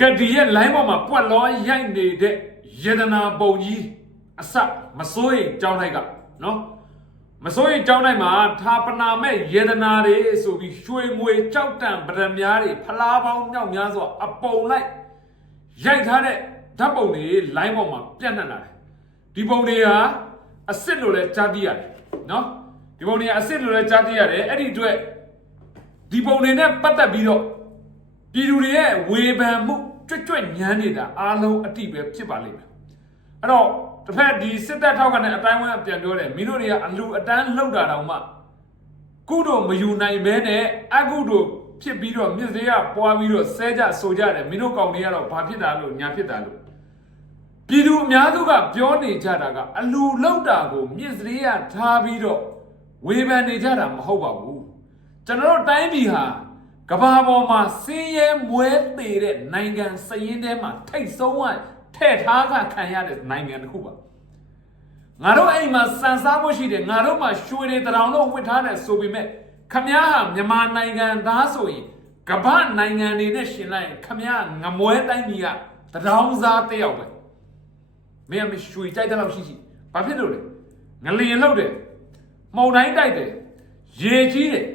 ကဒီရဲ့ line ပေါ်မှာပွက်လောရိုက်နေတဲ့ယေဒနာပုံကြီးအစမစိုးရင်ကြောင်းတိုက်ကနော်မစိုးရင်ကြောင်းတိုက်မှာသာပနာမဲ့ယေဒနာတွေဆိုပြီးရွှေငွေကြောက်တံပရမများတွေဖလားပေါင်းမြောက်များစွာအပုံလိုက်ရိုက်ထားတဲ့ဓာတ်ပုံတွေ line ပေါ်မှာပြန့်နှံ့လာတယ်ဒီပုံတွေဟာအစ်စ်လို့လည်းကြားသိရတယ်နော်ဒီပုံတွေကအစ်စ်လို့လည်းကြားသိရတယ်အဲ့ဒီအတွက်ဒီပုံတွေနဲ့ပတ်သက်ပြီးတော့ပြည်သူတွေရဲ့ဝေဖန်မှု ကြွကြွညမ်းနေတာအားလုံးအတိပဲဖြစ်ပါလိမ့်မယ်အဲ့တော့တစ်ဖက်ဒီစစ်တပ်ထောက်ကနေအတိုင်းဝန်းပြန်ပြောတယ်မင်းတို့တွေကအလူအတန်းလှုပ်တာတောင်မှကုတို့မယူနိုင်ဘဲနဲ့အကုတို့ဖြစ်ပြီးတော့မြစ်စေးကပွားပြီးတော့ဆဲကြဆိုကြတယ်မင်းတို့ကောင်တွေကတော့ဘာဖြစ်တာလို့ညာဖြစ်တာလို့ပြည်သူအများစုကပြောနေကြတာကအလူလှုပ်တာကိုမြစ်စေးကထားပြီးတော့ဝေဖန်နေကြတာမဟုတ်ပါဘူးကျွန်တော်တို့တိုင်းပြည်ဟာ ကဘာပေါ်မှာစင်းရဲမွဲသေးတဲ့နိုင်ငံစည်ရင်းထဲမှာထိတ်ဆုံးကထဲ့ထားကခံရတဲ့နိုင်ငံတစ်ခုပါငါတို့အိမ်မှာစံစားဖို့ရှိတယ်ငါတို့မှာရွှေတွေတရောင်လုံးဝစ်ထားတယ်ဆိုပေမဲ့ခမည်းဟာမြန်မာနိုင်ငံသားဆိုရင်ကမ္ဘာနိုင်ငံတွေနဲ့ရှင်လိုက်ရင်ခမည်းငမွဲတိုင်းပြည်ကတရောင်စားတစ်ယောက်ပဲမင်းကမရွှေကြိုက်တဲ့လောက်ရှိရှိဘာဖြစ်လို့လဲငလျင်လောက်တယ်မှုန်တိုင်းတိုက်တယ်ရေကြီးတယ်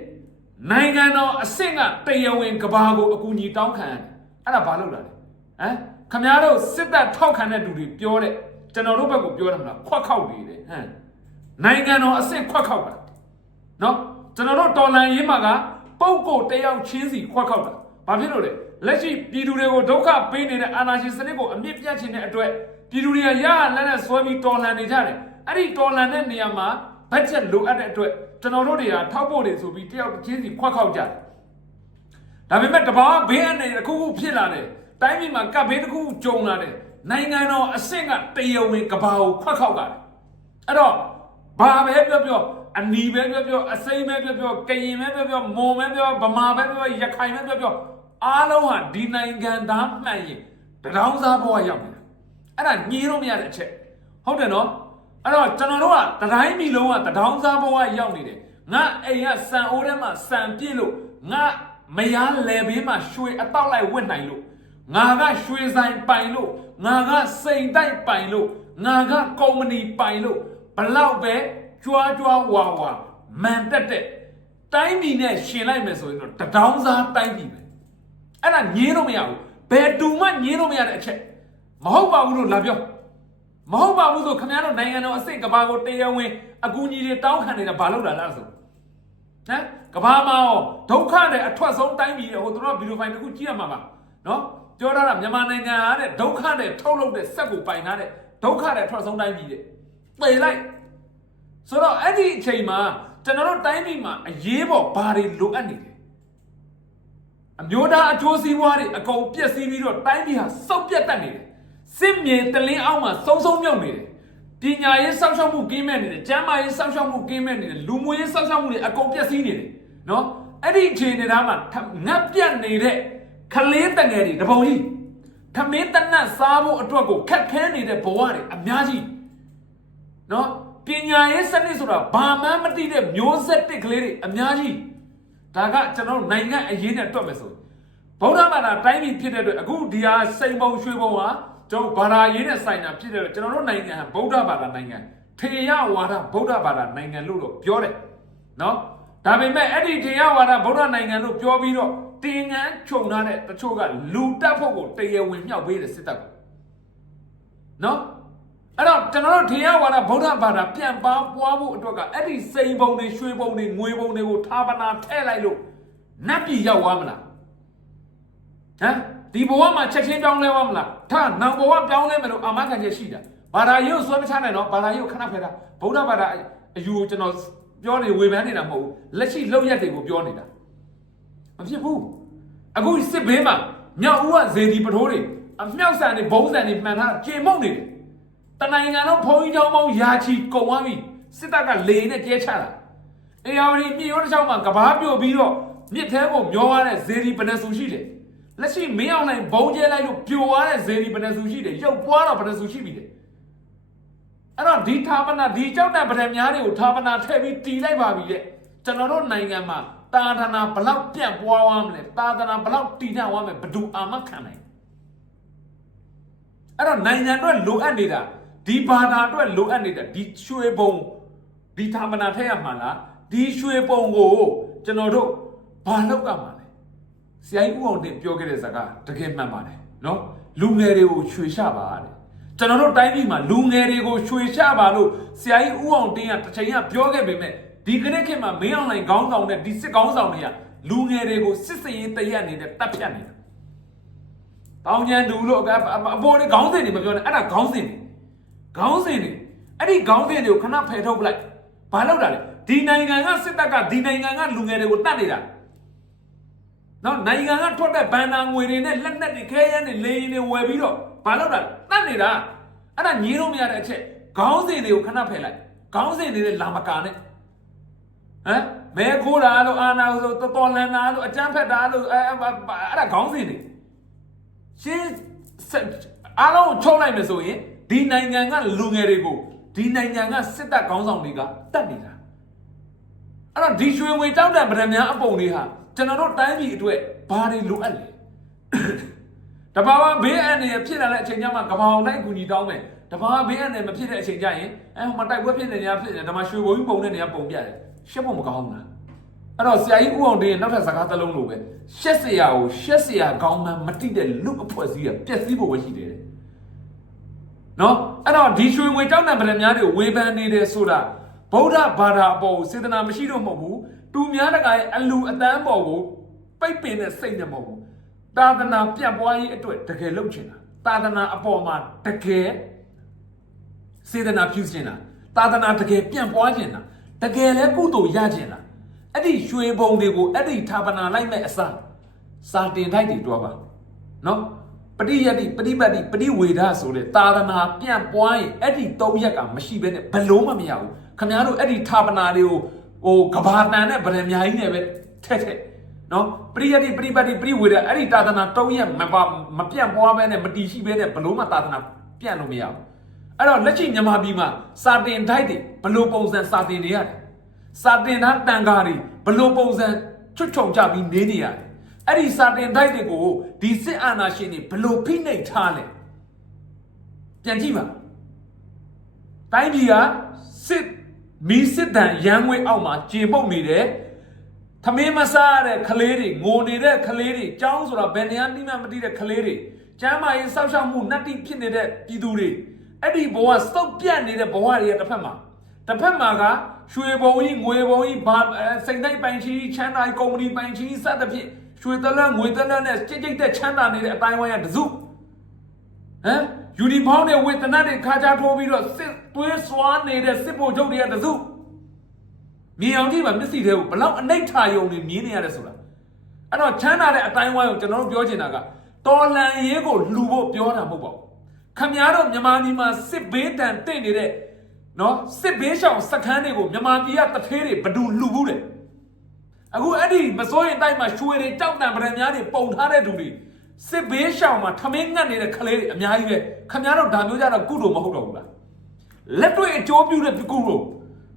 နိုင်ငံတော်အဆင့်ကတရားဝင်ကဘာကိုအကူအညီတောင်းခံရတယ်အဲ့ဒါဘာလို့လာလဲဟမ်ခမများတို့စစ်တပ်ထောက်ခံတဲ့လူတွေပြောတဲ့ကျွန်တော်တို့ဘက်ကိုပြောတယ်မလားခွက်ခောက်နေတယ်ဟမ်နိုင်ငံတော်အဆင့်ခွက်ခောက်တာနော်ကျွန်တော်တို့တော်လန်ရေးမှာကပုံကိုတယောက်ချင်းစီခွက်ခောက်တာဘာဖြစ်လို့လဲလက်ရှိပြည်သူတွေကိုဒုက္ခပေးနေတဲ့အာဏာရှင်စနစ်ကိုအမြင့်ပြတ်ခြင်းတဲ့အတွက်ပြည်သူတွေကရဟလက်နဲ့ဆွဲပြီးတော်လန်နေကြတယ်အဲ့ဒီတော်လန်တဲ့နေရာမှာ ဘတ်ဂျက်လိုအပ်တဲ့အတွက်ကျွန်တော်တို့တွေကထောက်ဖို့တွေဆိုပြီးတယောက်ချင်းစီခွက်ခောက်ကြတယ်ဒါပေမဲ့တဘာဘေးအနေတစ်ခုခုဖြစ်လာတယ်တိုင်းပြည်မှာကပ်ဘေးတစ်ခုခုကြုံလာတယ်နိုင်ငံတော်အဆင့်ကတရားဝင်ကဘာကိုခွက်ခောက်တာတယ်အဲ့တော့ဘာပဲပြောပြောအနီပဲပြောပြောအစိမ်းပဲပြောပြောကရင်ပဲပြောပြောမွန်ပဲပြောဗမာပဲပြောရခိုင်ပဲပြောပြောအားလုံးဟာဒီနိုင်ငံသားမှန်ရင်တရောင်းစားဘဝရောက်နေတာအဲ့ဒါညင်းလို့မရတဲ့အချက်ဟုတ်တယ်နော် အဲ့တော့ကျွန်တော်တို့ကတတိုင်းပြည်လုံးကတရောင်းစားဘဝရောက်နေတယ်ငါအိမ်ကစံအိုးထဲမှာစံပြည့်လို့ငါမယားလေဘေးမှာရွှေအတောက်လိုက်ဝစ်နိုင်လို့ငါကရွှေဆိုင်ပိုင်လို့ငါကစိန်တိုက်ပိုင်လို့ငါကကုမ္ပဏီပိုင်လို့ဘလောက်ပဲကြွားကြွားဝါဝါမန်တက်တဲ့တိုင်းပြည်နဲ့ရှင်လိုက်မယ်ဆိုရင်တော့တဒေါင်းစားတိုင်းပြည်ပဲအဲ့ဒါညင်းလို့မရဘူးဘယ်တူမှညင်းလို့မရတဲ့အချက်မဟုတ်ပါဘူးလို့လာပြော မဟုတ်ပါဘူးဆိုခင်ဗျားတို့နိုင်ငံတော်အစိတ်ကဘာကိုတရားဝင်အကူအညီတွေတောင်းခံနေတာဘာလို့လာလဲဆိုဟမ်ကဘာမှာရောဒုက္ခနဲ့အထွက်ဆုံးတိုင်းပြည်ဟိုတို့ကဗီဒီယိုဖိုင်တစ်ခုကြည့်ရမှာပါနော်ပြောထားတာမြန်မာနိုင်ငံဟာတဲ့ဒုက္ခနဲ့ထုတ်လုပ်တဲ့စက်ကိုပိုင်ထားတဲ့ဒုက္ခနဲ့အထွက်ဆုံးတိုင်းပြည်တဲ့ပေလိုက်ဆိုတော့အဲ့ဒီအချိန်မှာကျွန်တော်တို့တိုင်းပြည်မှာအရေးပေါ်ဘာတွေလိုအပ်နေတယ်အမျိုးသားအကျိုးစီးပွားတွေအကုန်ပြက်စီးပြီးတော့တိုင်းပြည်ဟာစုပ်ပြတ်တတ်နေတယ် စစ်မြေတလင်းအောက်မှာစုံစုံမြုပ်နေတယ်ပညာရေးစောင့်ရှောက်မှုကင်းမဲ့နေတယ်ကျန်းမာရေးစောင့်ရှောက်မှုကင်းမဲ့နေတယ်လူမှုရေးစောင့်ရှောက်မှုတွေအကုန်ပျက်စီးနေတယ်နော်အဲ့ဒီအခြေအနေသားမှာထငတ်ပြတ်နေတဲ့ခလေးတငယ်တွေတပုံကြီးထမင်းတနတ်စားဖို့အတွက်ကိုခက်ခဲနေတဲ့ဘဝတွေအများကြီးနော်ပညာရေးစနစ်ဆိုတာဘာမှမသိတဲ့မျိုးဆက်တစ်ကလေးတွေအများကြီးဒါကကျွန်တော်တို့နိုင်ငံအရေးနဲ့တွက်မယ်ဆိုရင်ဗုဒ္ဓဘာသာတိုင်းပြည်ဖြစ်တဲ့အတွက်အခုဒီဟာစိန်ပုံရွှေပုံဟာ ကျွန်တော်ဘာသာရေးနဲ့ဆိုင်တာဖြစ်တဲ့အတွက်ကျွန်တော်တို့နိုင်ငံဟာဗုဒ္ဓဘာသာနိုင်ငံထေရဝါဒဗုဒ္ဓဘာသာနိုင်ငံလို့တော့ပြောတယ်နော်ဒါပေမဲ့အဲ့ဒီထေရဝါဒဗုဒ္ဓနိုင်ငံလို့ပြောပြီးတော့တင်ငန်းခြုံထားတဲ့တချို့ကလူတက်ဖို့ကိုတရားဝင်မြောက်ပေးတယ်စစ်တပ်ကနော်အဲ့တော့ကျွန်တော်တို့ထေရဝါဒဗုဒ္ဓဘာသာပြန်ပါပွားဖို့အတွက်ကအဲ့ဒီစိန်ပုံတွေရွှေပုံတွေငွေပုံတွေကိုဌာပနာထည့်လိုက်လို့နတ်ပြည်ရောက်သွားမလားဟမ် ဒီဘဝမှာချက်ချင်းပြောင်းလဲပါမလားဒါနောင်ဘဝပြောင်းလဲမယ်လို့အာမခံချက်ရှိတာဘာသာရေးကိုစွဲမချနိုင်တော့ဘာသာရေးကိုခဏဖယ်တာဗုဒ္ဓဘာသာအယူကိုကျွန်တော်ပြောနေဝေဖန်နေတာမဟုတ်ဘူးလက်ရှိလောက်ရက်တွေကိုပြောနေတာမဖြစ်ဘူးအခုစစ်ဘေးမှာမြောက်ဦးကဇေဒီပထိုးတွေအမြောက်ဆန်တွေဘုံဆန်တွေမှန်ထားကြေမုံနေတယ်တနိုင်ငံလုံးဘုံကြီးချောင်းပေါင်းယာချီကုန်သွားပြီစစ်တပ်ကလေနဲ့ကျဲချတာအေယာဝတီမြေရောတစ်ချောင်းမှာကဘာပြို့ပြီးတော့မြစ်ထဲကိုမျောရတဲ့ဇေဒီပနဆူရှိတယ် လက်ရှိမင်းအောင်နိုင်ဘုံကျဲလိုက်လို့ပျော်သွားတဲ့ဇေဒီဘယ်နှစုရှိတယ်ရုပ်ပွားတော့ဘယ်နှစုရှိပြီလဲအဲ့တော့ဒီဌာပနာဒီကြောက်တဲ့ဗဒံများတွေကိုဌာပနာထည့်ပြီးတီလိုက်ပါပြီတဲ့ကျွန်တော်တို့နိုင်ငံမှာတာသနာဘလောက်ပြန့်ပွားသွားမလဲတာသနာဘလောက်တည်နှံ့သွားမလဲဘယ်သူအာမခံနိုင်အဲ့တော့နိုင်ငံအတွက်လိုအပ်နေတာဒီဘာသာအတွက်လိုအပ်နေတာဒီရွှေဘုံဒီဌာမနာထက်ရမှာလားဒီရွှေဘုံကိုကျွန်တော်တို့ဘာလောက်ကမှာလဲ ဆရာကြီးဦးအောင်တင်ပြောခဲ့တဲ့စကားတကယ်မှန်ပါတယ်နော်လူငယ်တွေကိုရွှေရှာပါတဲ့ကျွန်တော်တို့တိုင်းပြည်မှာလူငယ်တွေကိုရွှေရှာပါလို့ဆရာကြီးဦးအောင်တင်ကတစ်ချိန်ကပြောခဲ့ပေမဲ့ဒီကနေ့ခေတ်မှာမင်းအောင်လှိုင်ခေါင်းဆောင်တဲ့ဒီစစ်ခေါင်းဆောင်တွေကလူငယ်တွေကိုစစ်စင်ရေးတရက်နေတဲ့တပ်ဖြတ်နေတာတောင်ကျန်တူလို့အပေါ်လေးခေါင်းစဉ်တွေမပြောနဲ့အဲ့ဒါခေါင်းစဉ်တွေခေါင်းစဉ်တွေအဲ့ဒီခေါင်းစဉ်တွေကိုခဏဖယ်ထုတ်ပလိုက်ဘာလို့တာလဲဒီနိုင်ငံကစစ်တပ်ကဒီနိုင်ငံကလူငယ်တွေကိုတတ်နေတာ နော်နိုင်ငံကထွက်တဲ့ဘန်နာငွေတွေနဲ့လက်နက်တွေခဲယမ်းတွေလေရင်တွေဝယ်ပြီးတော့ဘာလို့တာတတ်နေတာအဲ့ဒါညင်းလို့မရတဲ့အချက်ခေါင်းစဉ်တွေကိုခဏဖယ်လိုက်ခေါင်းစဉ်တွေနဲ့လာမကာနဲ့ဟမ်မဲခိုးတာလို့အာနာဆိုတော်တော်လန်တာလို့အကြမ်းဖက်တာလို့အဲအဲ့ဒါခေါင်းစဉ်တွေရှင်းအားလုံးကိုချုပ်လိုက်မယ်ဆိုရင်ဒီနိုင်ငံကလူငယ်တွေကိုဒီနိုင်ငံကစစ်တပ်ခေါင်းဆောင်တွေကတတ်နေတာအဲ့တော့ဒီရွှေငွေတောက်တဲ့ဗရမများအပုံတွေဟာ ကျွန်တော်တို့တိုင်းပြည်အတွက်ဘာတွေလိုအပ်လဲတဘာဝဘေးအန္တရာယ်ဖြစ်လာတဲ့အချိန်ကျမှကဘာအောင်လိုက်ကူညီတောင်းမယ်တဘာဝဘေးအန္တရာယ်မဖြစ်တဲ့အချိန်ကျရင်အဲဟိုမှာတိုက်ပွဲဖြစ်နေနေရဖြစ်နေဒါမှရွှေဘုံကြီးပုံနေနေရပုံပြတယ်ရှက်ဖို့မကောင်းဘူးလားအဲ့တော့ဆရာကြီးဦးအောင်တင်းရဲ့နောက်ထပ်စကားတစ်လုံးလိုပဲရှက်စရာကိုရှက်စရာကောင်းမှမတိတဲ့လူအဖွဲ့အစည်းကပျက်စီးဖို့ပဲရှိတယ်တဲ့နော်အဲ့တော့ဒီရွှေငွေတောင်းတံပရများတွေကိုဝေဖန်နေတယ်ဆိုတာဗုဒ္ဓဘာသာအပေါ်ကိုစေတနာမရှိတော့မဟုတ်ဘူး တူများတကာရဲ့အလူအတန်းပေါ်ကိုပိတ်ပင်တဲ့စိတ်နဲ့မဟုတ်ဘူးသာသနာပြန့်ပွားရေးအတွက်တကယ်လုပ်ချင်တာသာသနာအပေါ်မှာတကယ်စေတနာပြုကျင်တာသာသနာတကယ်ပြန့်ပွားကျင်တာတကယ်လဲကုသိုလ်ရကျင်တာအဲ့ဒီရွှေဘုံတွေကိုအဲ့ဒီဌာပနာလိုက်မဲ့အစားစာတင်ထိုက်တွေတွားပါနော်ပရိယတိပရိပတ်တိပရိဝေဒဆိုတဲ့သာသနာပြန့်ပွားရင်အဲ့ဒီသုံးရက်ကမရှိဘဲနဲ့ဘလို့မှမရဘူးခမများတို့အဲ့ဒီဌာပနာတွေကို ဟိုကဘာတန်နဲ့ဗရံများကြီးနဲ့ပဲထက်ထက်နော်ပရိယတိပရိပတ်တိပရိဝေဒအဲ့ဒီသာသနာသုံးရက်မပါမပြန့်ပွားဘဲနဲ့မတည်ရှိဘဲနဲ့ဘလို့မှသာသနာပြန့်လို့မရဘူးအဲ့တော့လက်ရှိမြန်မာပြည်မှာစာတင်တိုက်တွေဘလို့ပုံစံစာတင်နေရတယ်စာတင်သားတန်ကားတွေဘလို့ပုံစံချွတ်ချုံကြပြီးနေနေရတယ်အဲ့ဒီစာတင်တိုက်တွေကိုဒီစစ်အာဏာရှင်တွေဘလို့ဖိနှိပ်ထားလဲပြန်ကြည့်ပါတိုင်းပြည်ကစစ် မီးစစ်တန်ရန်ငွေအောက်မှာကြေပုတ်နေတယ်သမင်းမစားရတဲ့ကလေးတွေငိုနေတဲ့ကလေးတွေကြောင်းဆိုတာဘယ်နေရာနှိမ့်မှမသိတဲ့ကလေးတွေကျမ်းမာရေးစောက်ရှောက်မှုနှက်တိဖြစ်နေတဲ့ပြည်သူတွေအဲ့ဒီဘဝစုပ်ပြတ်နေတဲ့ဘဝတွေရဲ့တစ်ဖက်မှာတစ်ဖက်မှာကရွှေဘုံကြီးငွေဘုံကြီးဘာစိန်တိုက်ပိုင်ချီချမ်းသာကုမ္ပဏီပိုင်ချီစသဖြင့်ရွှေတလန်းငွေတလန်းနဲ့ကြိတ်ကြိတ်တဲ့ချမ်းသာနေတဲ့အတိုင်းဝိုင်းရတစုဟမ် ယူနီဖောင်းနဲ့ဝေတနတ်တွေခါချထိုးပြီးတော့စစ်သွေးစွာနေတဲ့စစ်ဗိုလ်ချုပ်တွေကတစုမြင်အောင်ကြည့်ပါမျက်စိတွေကိုဘလောက်အနိဋ္ဌာယုံနေမြင်နေရတယ်ဆိုတာအဲ့တော့ချမ်းသာတဲ့အတိုင်းဝိုင်းကိုကျွန်တော်တို့ပြောချင်တာကတော်လန်ရေးကိုလှူဖို့ပြောတာမဟုတ်ပါဘူးခမည်းတော်မြန်မာပြည်မှာစစ်ဘေးတန်တင့်နေတဲ့နော်စစ်ဘေးရှောင်စခန်းတွေကိုမြန်မာပြည်ကတထေးတွေဘယ်သူလှူဘူးလဲအခုအဲ့ဒီမစိုးရင်တိုက်မှာရွှေတွေတောက်တံပရံများတွေပုံထားတဲ့သူတွေ စစ်ဘေးရှောင်မှာထမင်းငတ်နေတဲ့ကလေးတွေအများကြီးပဲခမည်းတော်ဒါမျိုးကြတော့ကုသိုလ်မဟုတ်တော့ဘူးလားလက်တွေ့အကျိုးပြုတဲ့ကုလို့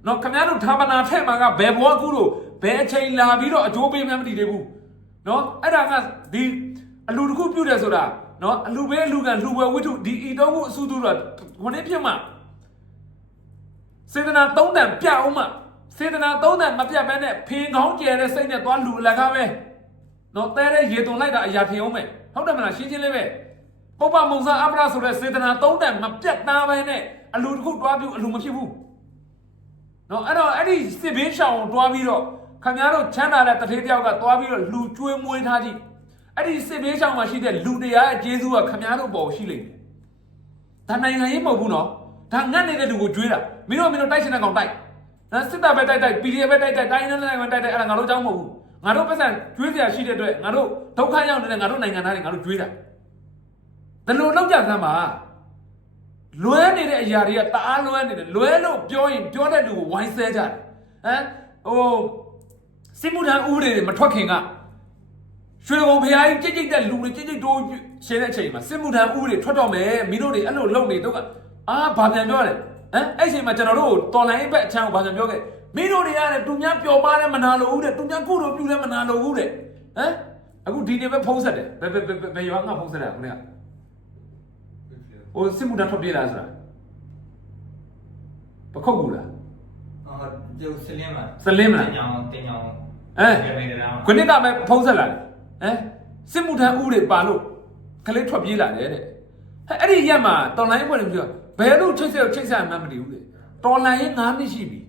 နော်ခင်ဗျားတို့ဌာပနာထဲမှာကဘယ်ဘဝကုလို့ဘယ်အချိန်လာပြီးတော့အကျိုးပေးမှန်းမသိသေးဘူးနော်အဲ့ဒါကဒီအလူတစ်ခုပြုတယ်ဆိုတာနော်အလူပဲအလူကလူပဲဝိထုဒီဤတော့ခုအစုသူတော့ခொနည်းဖြစ်မှစေတနာသုံးတန်ပြအောင်မှစေတနာသုံးတန်မပြတ်ဘဲနဲ့ဖင်ကောင်းကျဲတဲ့စိတ်နဲ့သွားလူအလကားပဲနော်တဲတဲ့ရေသွန်လိုက်တာအရာထင်အောင်မယ် ဟုတ်တယ်မလားရှင်းချင်းလေးပဲပုပ္ပမုံစာအပ္ပရဆိုတဲ့စေတနာသုံးတန်မပြတ်သားပဲနဲ့အလူတစ်ခုတွားပြူအလူမဖြစ်ဘူးနော်အဲ့တော့အဲ့ဒီစစ်ဘေးရှောင်တွားပြီးတော့ခင်ဗျားတို့ချမ်းသာတဲ့တထေးတယောက်ကတွားပြီးတော့လူကျွေးမွေးထားကြည့်အဲ့ဒီစစ်ဘေးရှောင်မှာရှိတဲ့လူတရားရဲ့ကျေးဇူးကခင်ဗျားတို့ပေါ်ရှိလိမ့်မယ်ဒါနိုင်ငံရေးမဟုတ်ဘူးနော်ဒါငတ်နေတဲ့လူကိုကျွေးတာမင်းတို့မင်းတို့တိုက်ချင်တဲ့ကောင်တိုက်နော်စစ်တပ်ပဲတိုက်တိုက် PDF ပဲတိုက်တိုက်တိုင်းနဲ့လည်းပဲတိုက်တိုက်အဲ့ဒါငါတို့ကြောင်းမဟုတ်ဘူး ငါတို့ပတ်စံကျွေးစရာရှိတဲ့အတွက်ငါတို့ဒုက္ခရောက်နေတဲ့ငါတို့နိုင်ငံသားတွေငါတို့ကျွေးတာဘယ်လိုလောက်ကြစမ်းပါလွဲနေတဲ့အရာတွေကတအားလွဲနေတယ်လွဲလို့ပြောရင်ပြောတဲ့လူကိုဝိုင်းဆဲကြတယ်ဟမ်ဟိုစစ်မှုထမ်းဥပဒေတွေမထွက်ခင်ကရွှေဘုံဖရားကြီးကြိတ်ကြိတ်တဲ့လူတွေကြိတ်ကြိတ်တိုးရှင်းတဲ့အချိန်မှာစစ်မှုထမ်းဥပဒေထွက်တော့မယ်မင်းတို့တွေအဲ့လိုလုပ်နေတော့ကအာဘာပြန်ပြောလဲဟမ်အဲ့အချိန်မှာကျွန်တော်တို့တော်လိုင်းဘက်အချမ်းကိုဘာပြန်ပြောခဲ့ မင်းတို့တွေကလည်းသူများပျော်ပါတဲ့မနာလိုဘူးတဲ့သူများကုလိုပြုတဲ့မနာလိုဘူးတဲ့ဟမ်အခုဒီနေ့ပဲဖုံးဆက်တယ်ဘယ်ဘယ်ဘယ်ဘယ်ရွာငါဖုံးဆက်တယ်ခုနကဟိုစစ်မှုထမ်းထွက်ပြေးလာဆိုတာပခုတ်ကူလားအော်ဒီစလင်းမှာစလင်းမလားတင်အောင်တင်အောင်ဟမ်ပြေးတယ်လားခုနှစ်ကပဲဖုံးဆက်လာတယ်ဟမ်စစ်မှုထမ်းဥပဒေပါလို့ကလေးထွက်ပြေးလာတယ်တဲ့ဟဲ့အဲ့ဒီရက်မှာတော်လိုင်းဖွဲ့နေပြောဘယ်လိုချိတ်ဆက်ချိတ်ဆက်မှန်းမတည်ဘူးလေတော်လိုင်းရင်9နှစ်ရှိပြီ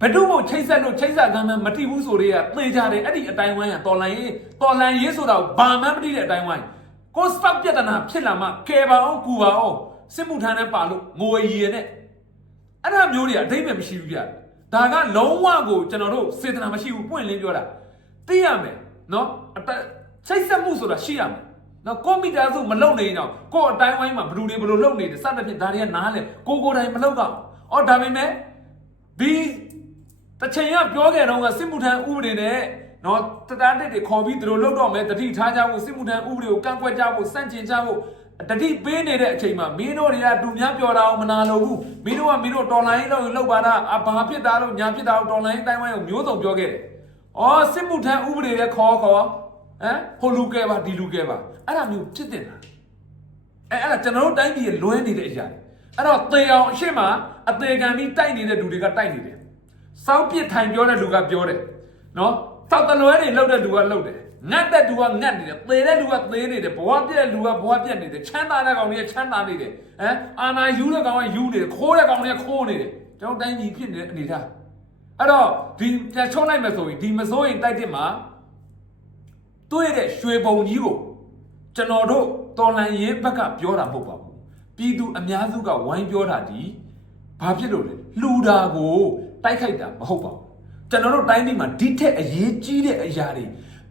ဘယ်တော့မှချိတ်ဆက်လို့ချိတ်ဆက်ကမ်းမှန်းမတည်ဘူးဆိုတွေကသေကြတယ်အဲ့ဒီအတိုင်းဝိုင်းကတော်လိုင်းရင်တော်လိုင်းရေးဆိုတာကိုဘာမှမတည်တဲ့အတိုင်းဝိုင်းကိုစတောက်ပြဿနာဖြစ်လာမှကဲပါအောင်ကူပါအောင်စစ်မှုထမ်းနဲ့ပါလို့ငိုရီရနဲ့အဲ့ဒါမျိုးတွေကအတိတ်ပဲမရှိဘူးဗျဒါကလုံးဝကိုကျွန်တော်တို့စေတနာမရှိဘူးပွင့်လင်းပြောတာသိရမယ်နော်အတချိတ်ဆက်မှုဆိုတာရှိရမယ်နော်ကွန်ပျူတာဆိုမလုံနေတော့ကိုယ့်အတိုင်းဝိုင်းမှာဘယ်လူတွေဘယ်လိုလုံနေတယ်စသဖြင့်ဒါတွေကနားလဲကိုကိုယ်တိုင်မလုံတော့အော်ဒါပေမဲ့ဒီ တစ်ချိန်ကပြောခဲ့တော့ကစစ်မှုထမ်းဥပဒေနဲ့နော်တတန်းတက်တွေခေါ်ပြီးသူတို့လုံတော့မယ်တတိထားကြဖို့စစ်မှုထမ်းဥပဒေကိုကန့်ကွက်ကြဖို့စန့်ကျင်ကြဖို့တတိပေးနေတဲ့အချိန်မှာမင်းတို့တွေကတူများပြောတာအောင်မနာလို့ဘူးမင်းတို့ကမင်းတို့တော်လိုင်းလို့လောက်ပါတာအဘာဖြစ်တာလို့ညာဖြစ်တာလို့တော်လိုင်းတိုင်းဝိုင်းကိုမျိုးစုံပြောခဲ့တယ်။အော်စစ်မှုထမ်းဥပဒေနဲ့ခေါ်ခေါ်ဟမ်ဟိုလူကဲပါဒီလူကဲပါအဲ့ဒါမျိုးဖြစ်တင်တာအဲအဲ့ဒါကျွန်တော်တို့တိုင်းပြည်လွဲနေတဲ့အရာတွေအဲ့တော့သေအောင်အရှိမအသေးခံပြီးတိုက်နေတဲ့လူတွေကတိုက်နေတယ် စောင်းပြစ်ထိုင်ပြောတဲ့လူကပြောတယ်နော်သောက်တလွဲတွေလှုပ်တဲ့လူကလှုပ်တယ်ငတ်တဲ့လူကငတ်နေတယ်သေတဲ့လူကသေနေတယ်ဘဝပြည့်တဲ့လူကဘဝပြည့်နေတယ်ချမ်းသာတဲ့ကောင်တွေကချမ်းသာနေတယ်ဟမ်အာနာယူတဲ့ကောင်ကယူနေတယ်ခိုးတဲ့ကောင်တွေကခိုးနေတယ်ကျွန်တော်တိုင်းပြည်ဖြစ်နေတဲ့အနေထားအဲ့တော့ဒီပြန်ချုံလိုက်မယ်ဆိုရင်ဒီမစိုးရင်တိုက်တဲ့မှာတွေ့တဲ့ရွှေပုံကြီးကိုကျွန်တော်တို့တော်လန်ရေးဘက်ကပြောတာမဟုတ်ပါဘူးပြည်သူအများစုကဝိုင်းပြောတာဒီဘာဖြစ်လို့လဲလှူတာကို တိုက်ခိုက်တာမဟုတ်ပါဘူးကျွန်တော်တို့တိုင်းပြည်မှာဒီထက်အရေးကြီးတဲ့အရာတွေ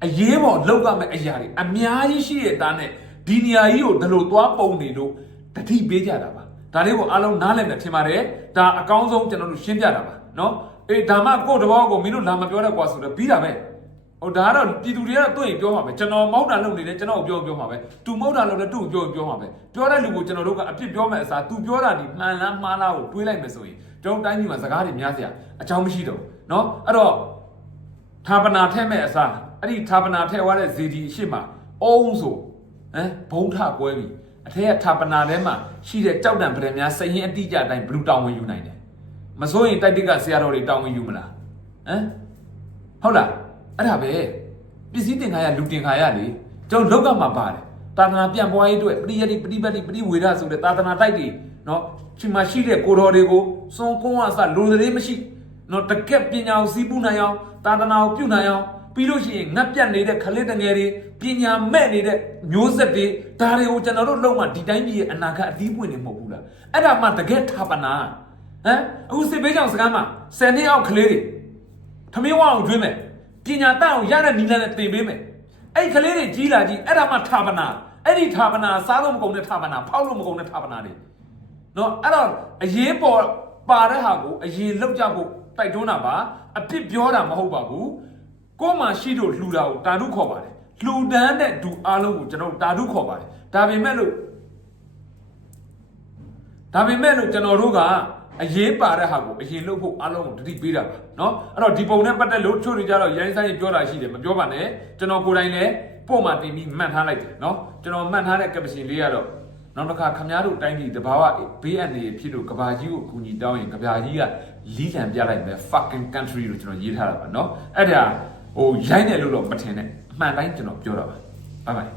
အရေးပေါ်လောက်ရမယ့်အရာတွေအများကြီးရှိတဲ့သားနဲ့ဒီနေရာကြီးကိုဒီလိုသွားပုံနေလို့တတိပေးကြတာပါဒါလေးကိုအားလုံးနားလည်မယ်ထင်ပါတယ်ဒါအကောင်းဆုံးကျွန်တော်တို့ရှင်းပြတာပါเนาะအေးဒါမှကိုယ့်တဘောကိုမင်းတို့လာမပြောတတ်กว่าဆိုတော့ပြီးတာပဲ ဟိုဒါကတော့ပြည်သူတွေကတော့တွေ့ရင်ပြောမှာပဲကျွန်တော်မောက်တာလုပ်နေတယ်ကျွန်တော်ကိုပြောပြောမှာပဲသူမောက်တာလုပ်တယ်သူ့ကိုပြောပြောမှာပဲပြောတဲ့လူကိုကျွန်တော်တို့ကအပြစ်ပြောမဲ့အစားသူပြောတာဒီမှန်လားမှားလားကိုတွေးလိုက်မယ်ဆိုရင်ကျွန်တော်တိုင်းပြည်မှာစကားတွေများစရာအကြောင်းမရှိတော့ဘူးเนาะအဲ့တော့ဌာပနာထဲမဲ့အစားအဲ့ဒီဌာပနာထဲသွားတဲ့ဇေဒီအရှိမအုံးဆိုဟမ်ဘုံထကွဲပြီအထက်ကဌာပနာထဲမှာရှိတဲ့ကြောက်တံပဒံများစိတ်ရင်းအတိအကျအတိုင်းဘလူးတောင်းဝင်ယူနိုင်တယ်မစိုးရင်တိုက်တက်ကဆရာတော်တွေတောင်းဝင်ယူမလားဟမ် ဟုတ်လား အဲ့ဒါပဲပစ္စည်းတင်ခါရလူတင်ခါရလေကျွန်တော်လောက်ကမှာပါတယ်သာသနာပြန်ပွားရေးအတွက်ပရိယတိပရိပတ်တိပရိဝေဒဆိုတဲ့သာသနာတိုက်တွေနော်ချိန်မှာရှိတဲ့ကိုတော်တွေကိုစွန်ကုန်းအစလူတွေမရှိနော်တကက်ပညာကိုစီးပူးနိုင်အောင်သာသနာကိုပြုနိုင်အောင်ပြီးလို့ရှိရင်ငတ်ပြတ်နေတဲ့ခလစ်တငယ်တွေပညာမဲ့နေတဲ့မျိုးဆက်တွေဒါတွေကိုကျွန်တော်တို့လုံးဝဒီတိုင်းပြည်ရဲ့အနာဂတ်အသီးပွင့်နေမဟုတ်ဘူးလားအဲ့ဒါမှတကက်ထာပနာဟမ်အခုစစ်ဘေးကြောင့်စကားမှာ10နှစ်အောက်ကလေးတွေထမင်းဝအောင်ကျွေးမယ် ပညာတတ်အောင်ရတဲ့နီလနဲ့သင်ပေးမယ်အဲ့ဒီကလေးတွေကြီးလာကြီးအဲ့ဒါမှဌာပနာအဲ့ဒီဌာပနာစားလို့မကုန်တဲ့ဌာပနာဖောက်လို့မကုန်တဲ့ဌာပနာတွေနော်အဲ့တော့အရေးပေါ်ပါတဲ့ဟာကိုအရေးလောက်ကြဖို့တိုက်တွန်းတာပါအပြစ်ပြောတာမဟုတ်ပါဘူးကိုယ်မှရှိလို့လှူတာကိုတာဓုခေါ်ပါတယ်လှူဒန်းတဲ့ဒူအားလုံးကိုကျွန်တော်တို့တာဓုခေါ်ပါတယ်ဒါပေမဲ့လို့ဒါပေမဲ့လို့ကျွန်တော်တို့က အရေးပါတဲ့ဟာကိုအရင်လုပ်ဖို့အားလုံးကိုတတိပေးတာပါเนาะအဲ့တော့ဒီပုံနဲ့ပတ်သက်လို့ချို့တွေကြတော့ရိုင်းဆိုင်ပြောတာရှိတယ်မပြောပါနဲ့ကျွန်တော်ကိုယ်တိုင်လည်းပို့မှတင်ပြီးမှတ်ထားလိုက်တယ်เนาะကျွန်တော်မှတ်ထားတဲ့ကပရှင်လေးကတော့နောက်တစ်ခါခမားတို့တိုင်းပြည်တဘာဝဘေးအန္တရာယ်ဖြစ်လို့ကဘာကြီးကိုအကူညီတောင်းရင်ကဘာကြီးကလီးလံပြလိုက်မယ် fucking country လို့ကျွန်တော်ရေးထားတာပါเนาะအဲ့ဒါဟိုရိုင်းတယ်လို့တော့မထင်နဲ့အမှန်တိုင်းကျွန်တော်ပြောတာပါဘိုင်ဘိုင်